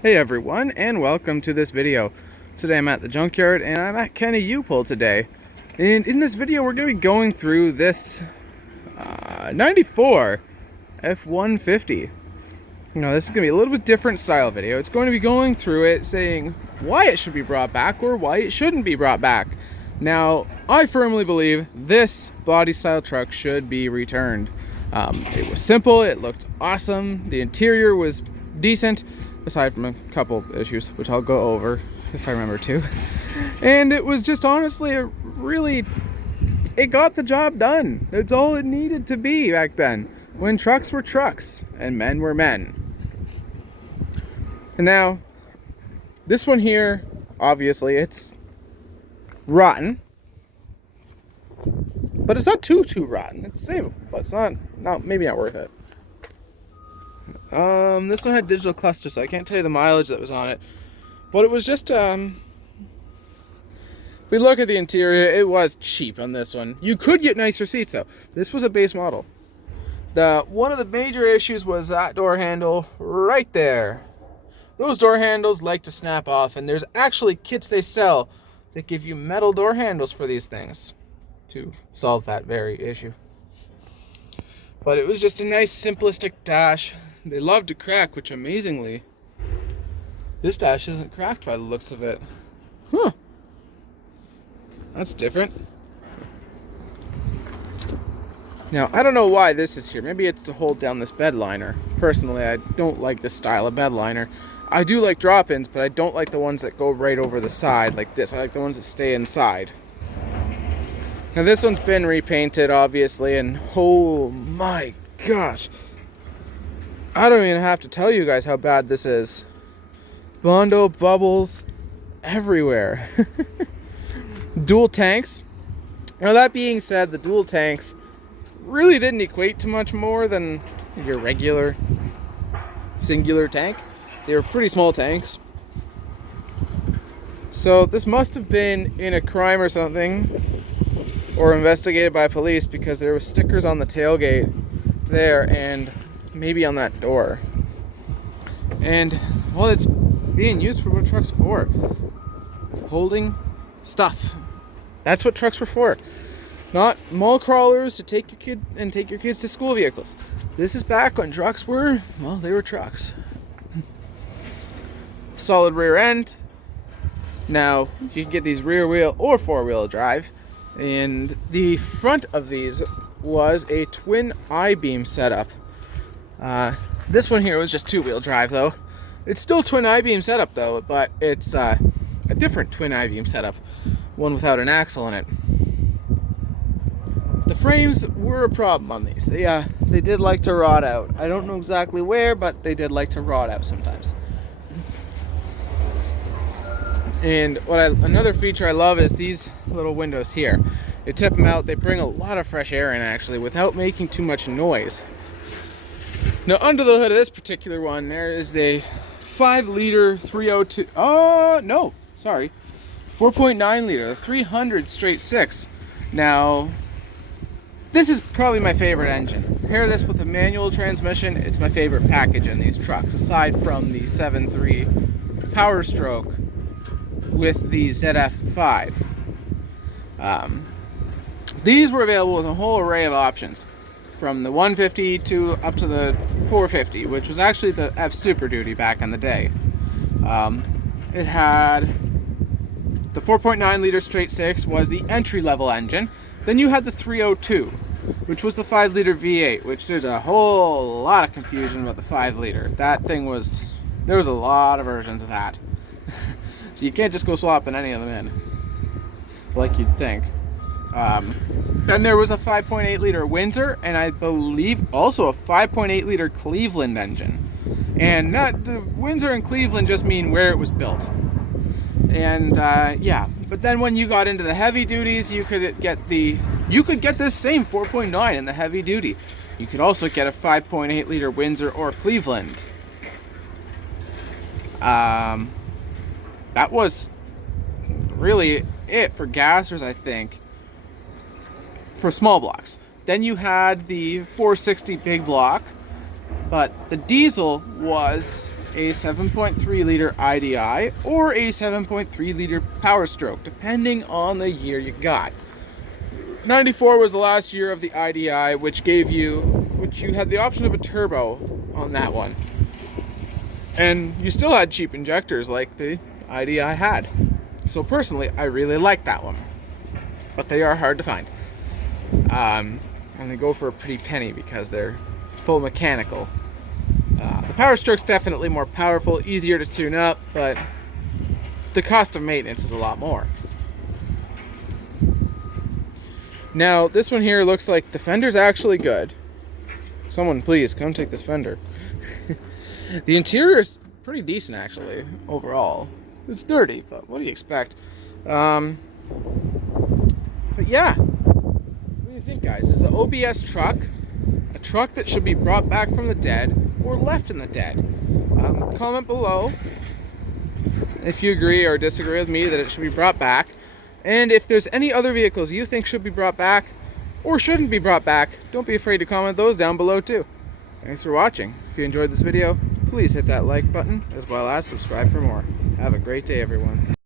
Hey everyone, and welcome to this video. Today I'm at the junkyard and I'm at Kenny U-Pull today. And in this video we're going to be going through this 94 F150. Now this is going to be a little bit different style video. It's going to be going through it saying why it should be brought back or why it shouldn't be brought back. Now I firmly believe this body style truck should be returned. It was simple, it looked awesome, the interior was decent, aside from a couple issues, which I'll go over if I remember to. And it was just honestly it got the job done. That's all it needed to be back then, when trucks were trucks and men were men. And now, this one here, obviously it's rotten. But it's not too rotten. It's savable, but it's maybe not worth it. This one had digital cluster, so I can't tell you the mileage that was on it. But it was just, if we look at the interior, it was cheap on this one. You could get nicer seats though. This was a base model. One of the major issues was that door handle right there. Those door handles like to snap off, and there's actually kits they sell that give you metal door handles for these things to solve that very issue. But it was just a nice simplistic dash. They love to crack, which amazingly, this dash isn't cracked by the looks of it. Huh. That's different. Now, I don't know why this is here. Maybe it's to hold down this bed liner. Personally, I don't like this style of bed liner. I do like drop-ins, but I don't like the ones that go right over the side like this. I like the ones that stay inside. Now this one's been repainted, obviously, and oh my gosh. I don't even have to tell you guys how bad this is. Bondo bubbles everywhere. Dual tanks. Now that being said, the dual tanks really didn't equate to much more than your regular singular tank. They were pretty small tanks. So this must have been in a crime or something, or investigated by police, because there were stickers on the tailgate there and maybe on that door. And well, it's being used for what trucks for. Holding stuff. That's what trucks were for. Not mall crawlers to take your kids to school vehicles. This is back when trucks were, well, they were trucks. Solid rear end. Now, you can get these rear wheel or four wheel drive. And the front of these was a twin I-beam setup. This one here was just two-wheel drive though. It's still twin I-beam setup though, but it's a different twin I-beam setup. One without an axle in it. The frames were a problem on these. They did like to rot out. I don't know exactly where, but they did like to rot out sometimes. And another feature I love is these little windows here. You tip them out, they bring a lot of fresh air in actually without making too much noise. Now under the hood of this particular one, there is a 5-liter 302, 4.9 liter, 300 straight 6. Now, this is probably my favorite engine. Pair this with a manual transmission, it's my favorite package in these trucks, aside from the 7.3 Power Stroke with the ZF5. These were available with a whole array of options, from the 150 to up to the 450, which was actually the F Super Duty back in the day. It had the 4.9 liter straight 6 was the entry level engine. Then you had the 302, which was the 5 liter V8, which there's a whole lot of confusion about the 5 liter. That thing was, there was a lot of versions of that. So you can't just go swapping any of them in, like you'd think. Then there was a 5.8 liter Windsor, and I believe also a 5.8 liter Cleveland engine. And not the Windsor and Cleveland just mean where it was built. And yeah, but then when you got into the heavy duties, you could get this same 4.9 in the heavy duty. You could also get a 5.8 liter Windsor or Cleveland. That was really it for gassers, I think, for small blocks. Then you had the 460 big block, but the diesel was a 7.3 liter IDI or a 7.3 liter Power Stroke, depending on the year you got. 94 was the last year of the IDI, which you had the option of a turbo on that one. And you still had cheap injectors like the IDI had. So personally, I really like that one. But they are hard to find. And they go for a pretty penny because they're full mechanical. The Power Stroke's definitely more powerful, easier to tune up, but the cost of maintenance is a lot more. Now, this one here looks like the fender's actually good. Someone please come take this fender. The interior is pretty decent actually, overall. It's dirty, but what do you expect? But yeah, what do you think, guys? Is the OBS truck a truck that should be brought back from the dead or left in the dead? Comment below if you agree or disagree with me that it should be brought back. And if there's any other vehicles you think should be brought back or shouldn't be brought back, don't be afraid to comment those down below too. Thanks for watching. If you enjoyed this video, please hit that like button as well as subscribe for more. Have a great day, everyone.